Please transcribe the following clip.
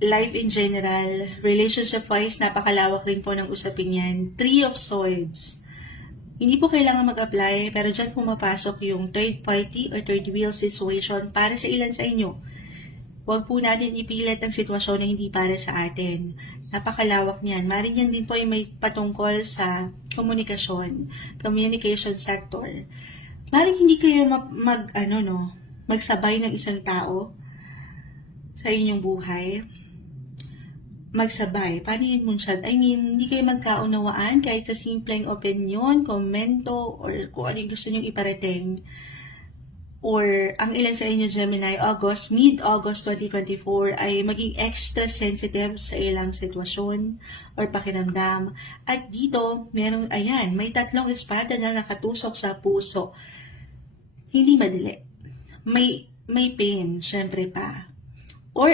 life in general, relationship-wise, napakalawak rin po ng usapin yan. Three of Swords. Hindi po kailangan mag-apply, pero dyan pumapasok yung third party or third wheel situation para sa ilan sa inyo. Huwag po natin ipilit ang sitwasyon na hindi para sa atin. Napakalawak niyan. Maring yan din po ay may patungkol sa communication sector. Maring hindi kayo magsabay ng isang tao sa inyong buhay. Magsabay. Paano yun, Moonshot? Hindi kayo magkaunawaan kahit sa simpleng opinion, komento, or kung ano yung gusto nyong iparating. Or ang ilan sa inyo, Gemini, mid-August 2024 ay maging extra sensitive sa ilang sitwasyon or pakiramdam. At dito, may 3 espada na nakatusok sa puso. Hindi madali. May pain, syempre pa. Or